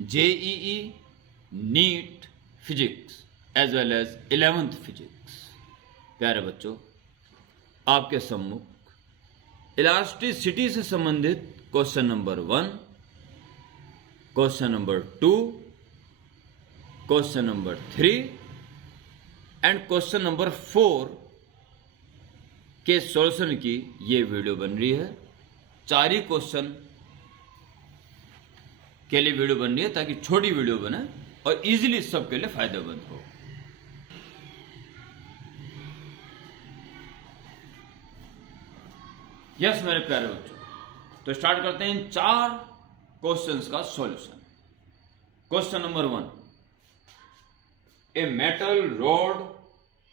JEE, NEET physics as well as 11th physics. प्यारे बच्चों, आपके सम्मुख इलास्टिसिटी से संबंधित question number 1, question number 2, question number 3 and question number 4 के सॉल्यूशन की ये वीडियो बन रही है। 4 ही क्वेश्चन के लिए वीडियो बन रही है ताकि छोटी वीडियो बने और इजीली सबके लिए फायदेमंद हो। यस मेरे प्यारे बच्चों, तो स्टार्ट करते हैं इन 4 क्वेश्चंस का solution. Question number 1, a metal rod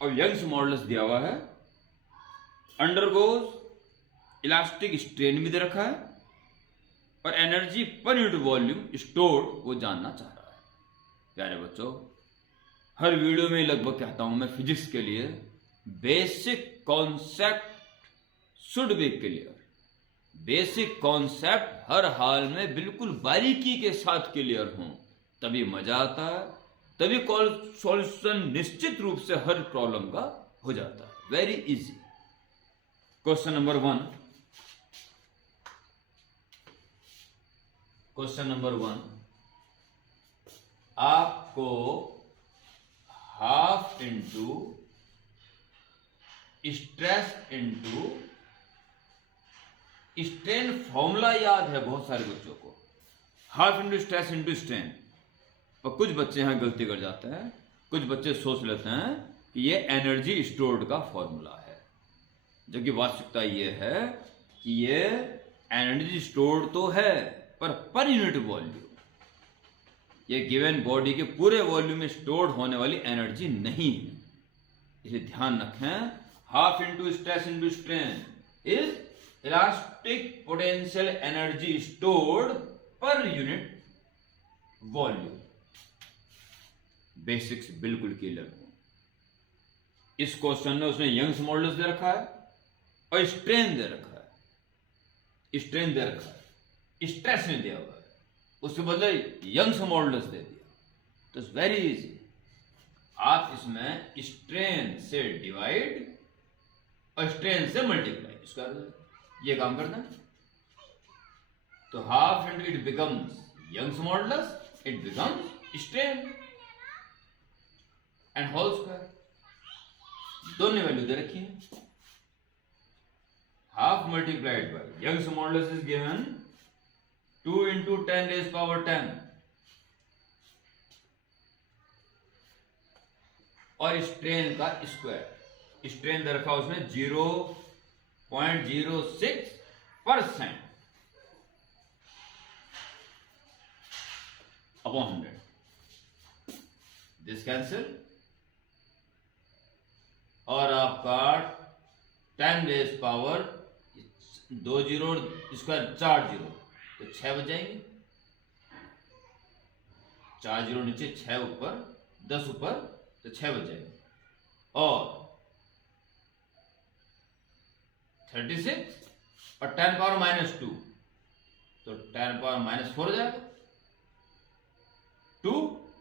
और यंग्स मॉडुलस दिया हुआ है, अंडरगोज इलास्टिक स्ट्रेन भी दे रखा है और energy per unit volume store वो जानना चाह रहा है। प्यारे बच्चों, हर वीडियो में लगभग कहता हूं मैं फिजिक्स के लिए basic concept should be clear. Basic concept हर हाल में बिल्कुल बारीकी के साथ क्लियर हो, तभी मजा आता है, तभी सॉल्यूशन निश्चित रूप से हर प्रॉब्लम का हो जाता है। Very easy. Question number 1, question number 1, आपको half into stress into strain formula याद है बहुत सारे बच्चों को। Half into stress into strain. और कुछ बच्चे यहां गलती कर जाते हैं, कुछ बच्चे सोच लेते हैं कि ये एनर्जी स्टोर्ड का फॉर्मूला है, जबकि वास्तविकता ये है कि ये एनर्जी स्टोर्ड तो है पर यूनिट वॉल्यूम, ये गिवन बॉडी के पूरे वॉल्यूम में स्टोर्ड होने वाली एनर्जी नहीं है। इसे ध्यान रखें। Half into stress into strain is elastic potential energy stored per unit volume. Basics बिल्कुल क्लियर हो। इस क्वेश्चन में उसने यंग्स मॉडुलस दे रखा है और स्ट्रेन दे रखा है, स्ट्रेन दे रखा है, स्ट्रेस नहीं दिया हुआ है, उसके बदले यंग्स मॉडुलस दे दिया। तो इट्स वेरी इजी। आप इसमें स्ट्रेन से डिवाइड और स्ट्रेन से मल्टीप्लाई, इसका ये काम करना है। तो half into it becomes Young's modulus, it becomes strain and whole square. दोनों वैल्यू दे रखी है। Half multiplied by Young's modulus is given 2 into 10 raised power 10 और स्ट्रेन का स्क्वायर। स्ट्रेन दे रखा उसमें 0.06% अपॉन 100। दिस कैंसिल और आपका 10 raise power 2 zero square 4 zero, तो 6 बच जाएंगे। 4 जीरो नीचे, 6 ऊपर, 10 ऊपर, तो 6 बच जाएंगे। और 36 और 10 पावर -2, तो 10 पावर -4 हो जाएगा। 2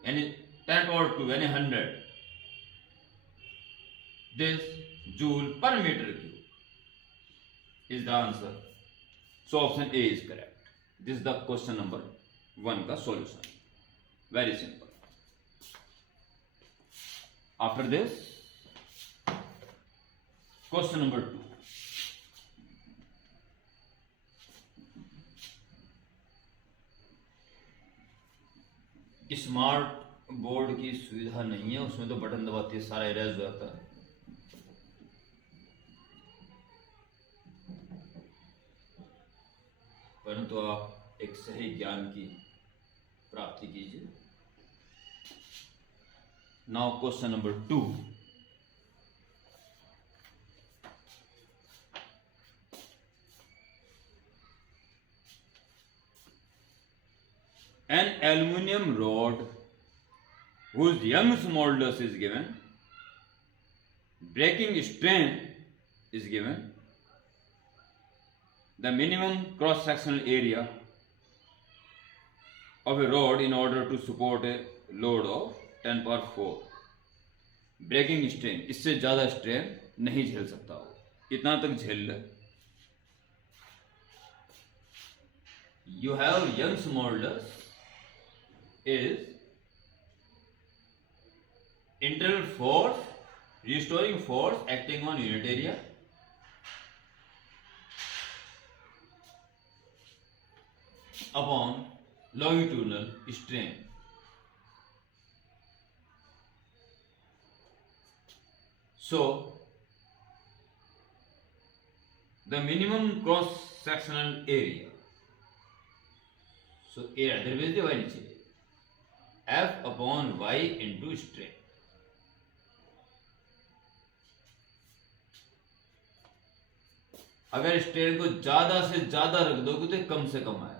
यानी 10 पावर 2 यानी 100 दिस जूल पर metre cube is the answer. So option A is correct. This is the question number 1 का solution. Very simple. After this, question number 2. Smart board की सुविधा नहीं है, उसमें तो बटन दबाते सारा इरेज हो जाता है। परंतु आप एक सही ज्ञान की प्राप्ति कीजिए। Now question number 2, an aluminum rod whose Young's modulus is given, breaking strain is given, the minimum cross sectional area of a rod in order to support a load of 10 power 4. Breaking strain, इससे ज्यादा strain नहीं झेल सकता हो, इतना तक झेल ले. You have Young's modulus is internal force, restoring force acting on unit area upon longitudinal strain. So the minimum cross sectional area, so area दरवेज y नीचे F upon y into strain. अगर स्ट्रेन को ज्यादा से ज्यादा रख दोगे तो कम से कम आएगा.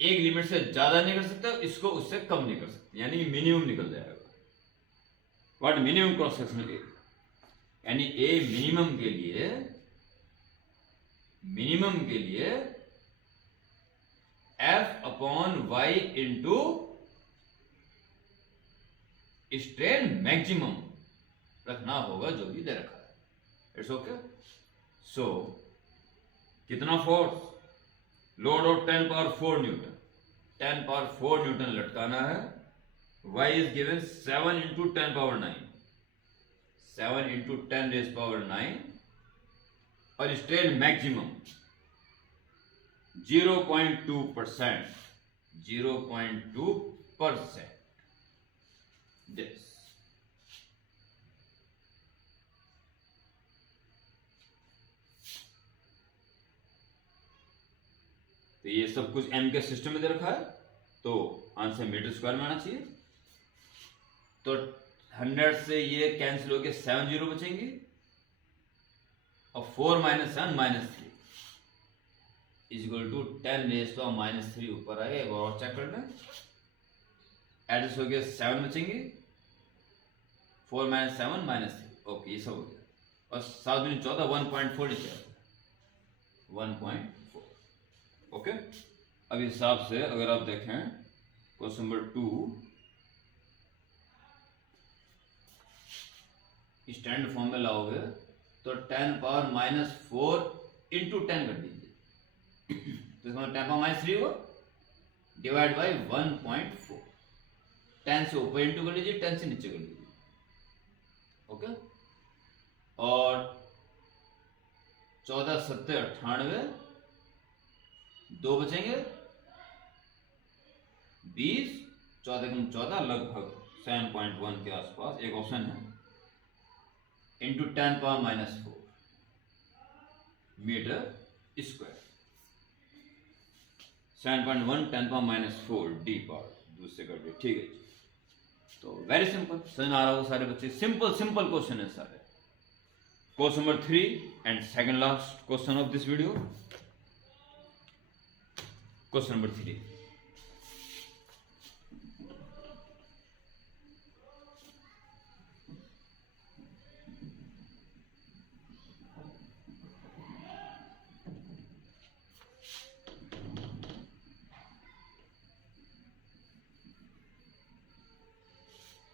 एक लिमिट से ज्यादा नहीं कर सकते, इसको उससे कम नहीं कर सकते, यानी मिनिमम निकल जाएगा. What minimum cross sectional area, यानी ए मिनिमम के लिए F upon Y into strain maximum रखना होगा जो भी दे रखा है. It's okay. सो कितना force, load of 10 power 4 newton, 10 power 4 newton लटकाना है. y is given 7 into 10 power 9, 7 into 10 raised power 9, और स्ट्रेन मैक्सिमम 0.2%, 0.2%. This तो ये सब कुछ m के सिस्टम में दे रखा है, तो आंसर मीटर स्क्वायर में आना चाहिए. तो 100 से ये कैंसिल होके 7 जीरो बचेंगे, और 4 minus 7 minus 3 is equal to 10 raise to minus 3 ऊपर आएगा. एक और चेक करना, एडजस्ट हो गया, 7 बचेंगे, 4 माइनस 7 माइनस 3. ओके, ये सब हो गया. और 7 दूनी 14, 1.4 नीचे आता है, 1.4. ओके. अब हिसाब से अगर आप देखें क्वेश्चन नंबर 2, स्टैंडर्ड फॉर्म में लाओगे तो 10 पावर माइनस 4 इंटू 10 कर दीजिए, तो इसका 10 पावर माइनस 3 होगा, डिवाइड बाई 1.4. 10 से ऊपर इंटू कर लीजिए, 10 से नीचे कर लीजिए. ओके. और 14 7 98, 2 बचेंगे, 20, 14 कम 14, लगभग 7.1 के आसपास एक ऑप्शन है, into 10 power minus 4 metre square. 7.1 10 power minus 4 D power दूसरे कर दिए. ठीक है जी. तो वेरी सिंपल, समझ आ रहा होगा सारे बच्चे. सिंपल सिंपल क्वेश्चन है सारे. Question number 3 and second last question of this video. Question number 3.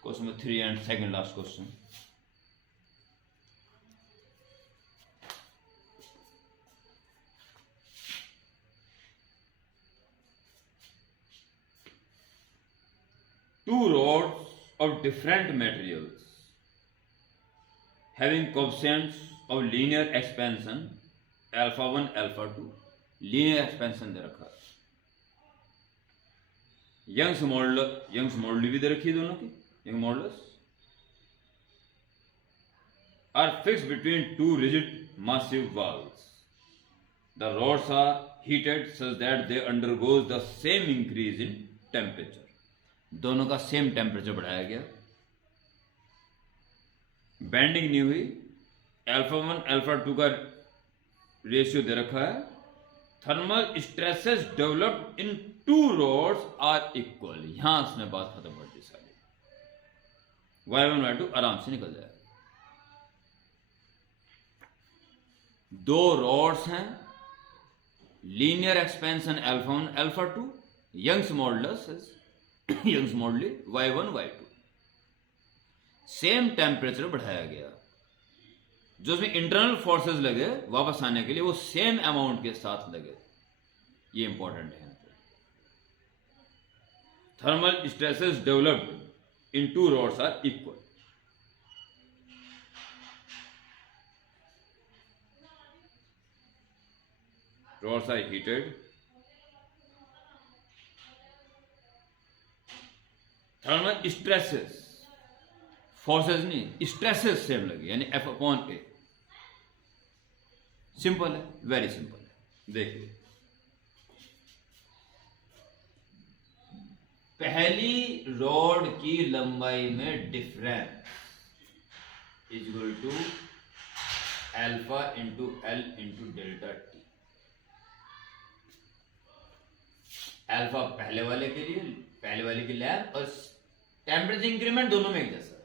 Question number 3 and second last question. Two rods of different materials having coefficients of linear expansion alpha 1 alpha 2, linear expansion दे रखा है. Young's model भी दे रखी है दोनों की. Young modulus are fixed between two rigid massive walls. The rods are heated such that they undergo the same increase in temperature. दोनों का same temperature बढ़ाया गया. बेंडिंग नहीं हुई. अल्फा 1 अल्फा 2 का रेशियो दे रखा है. Thermal stresses developed in two rods are equal. यहां उसने बात खत्म कर दी सारी. y1 y2 आराम से निकल जाएगा. दो रॉड्स हैं, linear expansion alpha 1 alpha 2, Young's modulus is Young's moduli y1 y2. Same temperature बढ़ाया गया, जो उसमें इंटरनल फोर्सेस लगे वापस आने के लिए वो सेम अमाउंट के साथ लगे, ये इंपॉर्टेंट है। Thermal stresses developed in two rods are equal. Rods are heated, thermal stresses, forces नहीं, स्ट्रेसेस सेम लगे, यानी F अपॉन ए। सिंपल है, वेरी सिंपल है। देखिए, पहली रॉड की लंबाई में difference is equal to alpha into L into delta T. Alpha पहले वाले के लिए, पहले वाले की लेंथ और टेम्परेचर इंक्रीमेंट दोनों में एक जैसा है।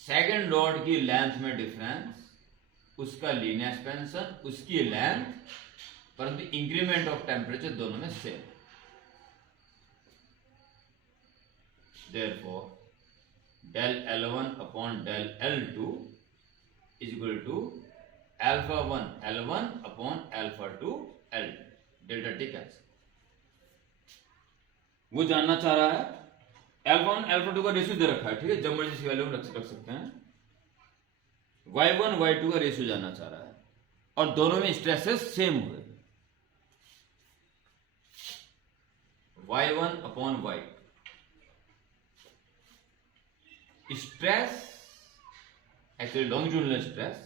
सेकेंड रॉड की लेंथ में डिफरेंस, उसका लीनियर एक्सपेंशन, उसकी लेंथ, परंतु इंक्रीमेंट ऑफ टेम्परेचर दोनों में same. Therefore del L1 upon del L2 is equal to alpha 1 L1 upon alpha 2 L2, delta T cancel. वो जानना चाह रहा है अल्फा 1 अल्फा 2 का रेशियो दे रखा है, ठीक है, जब मर्जी इसी वैल्यू में रख सकते हैं। y1 y2 का रेशियो जानना चाह रहा है और दोनों में स्ट्रेसेस सेम हुए, y1 upon y। Stress actually longitudinal stress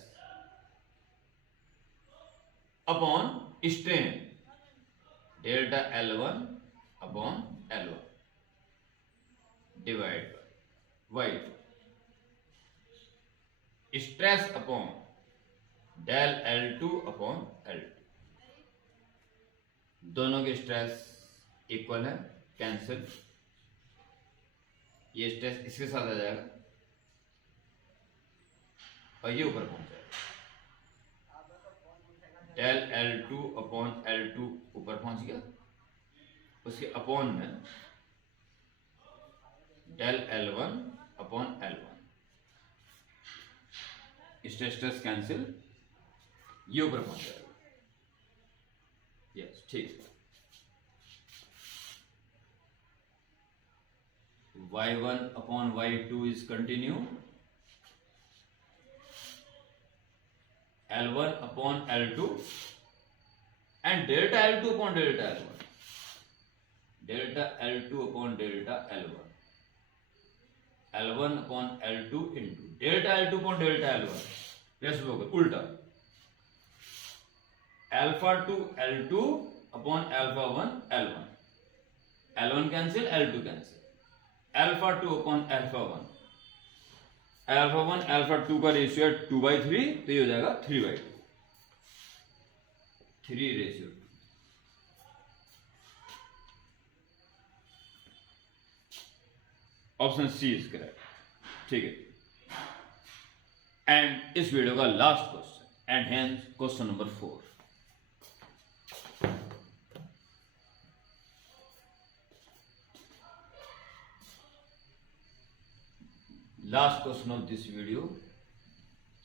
upon strain, delta L1 upon L1 divide by y2। Stress upon del L2 upon L2, दोनों के स्ट्रेस इक्वल है, कैंसिल। ये स्ट्रेस इसके साथ आ जाएगा और ये ऊपर पहुंच जाएगा। डेल L2 अपॉन L2 ऊपर पहुंच गया, उसके अपॉन में del L1 upon L1, stress cancel, ये ऊपर पहुंच जाएगा। यस, ठीक। y1 upon y2 is continue, L1 upon L2 and delta L2 upon delta L1, delta L2 upon delta L1, L1 upon L2 into delta L2 upon delta L1, reciprocal उल्टा, alpha 2 L2 upon alpha 1 L1, L1 cancel, L2 cancel, alpha 2 upon alpha 1, alpha 1 alpha 2 का ratio है 2/3, तो ये हो जाएगा 3/2, 3/2। Option C is correct, ठीक है। And इस वीडियो का last question and hence question number 4। Last question of this video.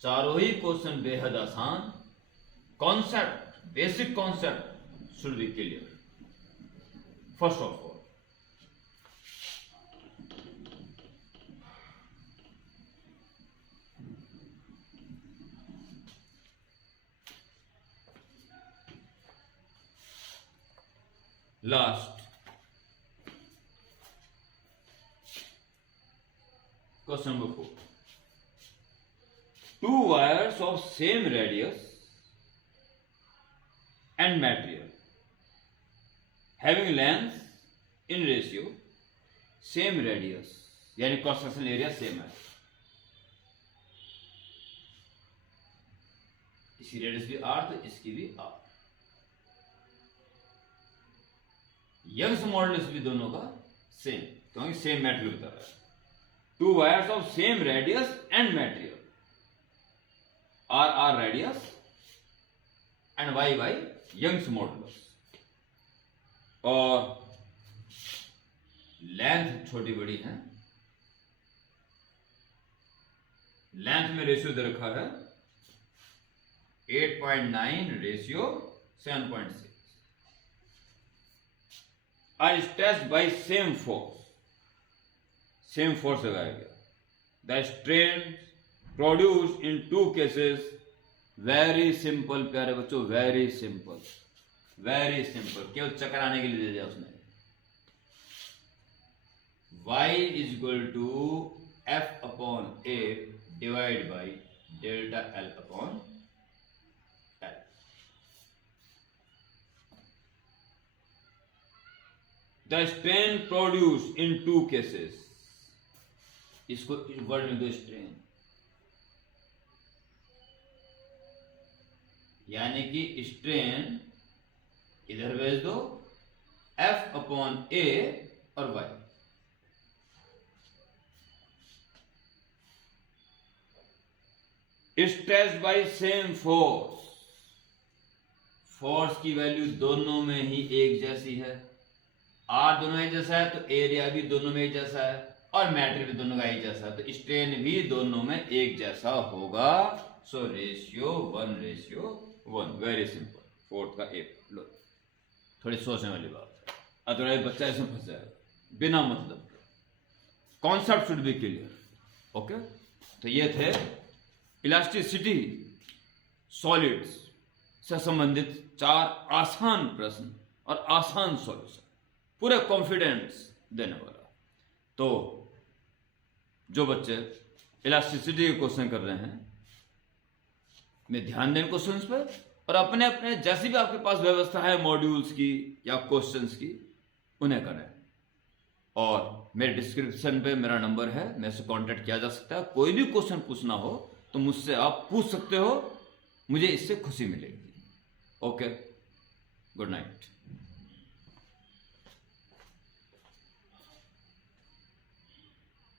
चारों ही क्वेश्चन बेहद आसान, concept, basic concept should be clear. First of all, last question number 4. Two wires of same radius and material having length in ratio same radius, यानी cross sectional area same है, इसकी radius भी r तो इसकी भी r, Young's modulus भी दोनों का सेम, क्योंकि सेम मेटेरियल बता रहा है। Two wires of same radius and material, r radius and Y by Young's modulus. और लेंथ छोटी बड़ी है, लेंथ में रेशियो दे रखा है 8.9 ratio 7.6। Are stressed by same force लगाया गया। The strain produce in 2 cases, very simple प्यारे बच्चों, वेरी सिंपल, केवल चकराने के लिए दे दिया उसने। y is equal to f upon a divide by delta l upon l। The strain produce in 2 cases, इसको वर्ड में दो स्ट्रेन, यानी कि स्ट्रेन इधर भेज दो F अपॉन A और Y। Stressed by same force, force की वैल्यू दोनों में ही एक जैसी है। R दोनों एक जैसा है तो एरिया भी दोनों में एक जैसा है और मैटर भी दोनों का एक जैसा है, तो स्ट्रेन भी दोनों में एक जैसा होगा। So ratio 1:1, very simple. Fourth का एक लो, थोड़ी सोचने वाली बात है, अदरवाइज बच्चा इसमें फंस जाएगा बिना मतलब के। Concept should be clear. Okay, तो ये थे इलास्टिसिटी सॉलिड्स से संबंधित 4 आसान प्रश्न और आसान सॉल्यूशन, पूरे कॉन्फिडेंस देने वाला। तो जो बच्चे इलास्टिसिटी के क्वेश्चन कर रहे हैं, में ध्यान दें क्वेश्चंस पर, और अपने अपने जैसी भी आपके पास व्यवस्था है मॉड्यूल्स की या क्वेश्चंस की, उन्हें करें। और मेरे डिस्क्रिप्शन पे मेरा नंबर है, मेरे से कांटेक्ट किया जा सकता है। कोई भी क्वेश्चन पूछना हो तो मुझसे आप पूछ सकते हो, मुझे इससे खुशी मिलेगी। Okay, good night.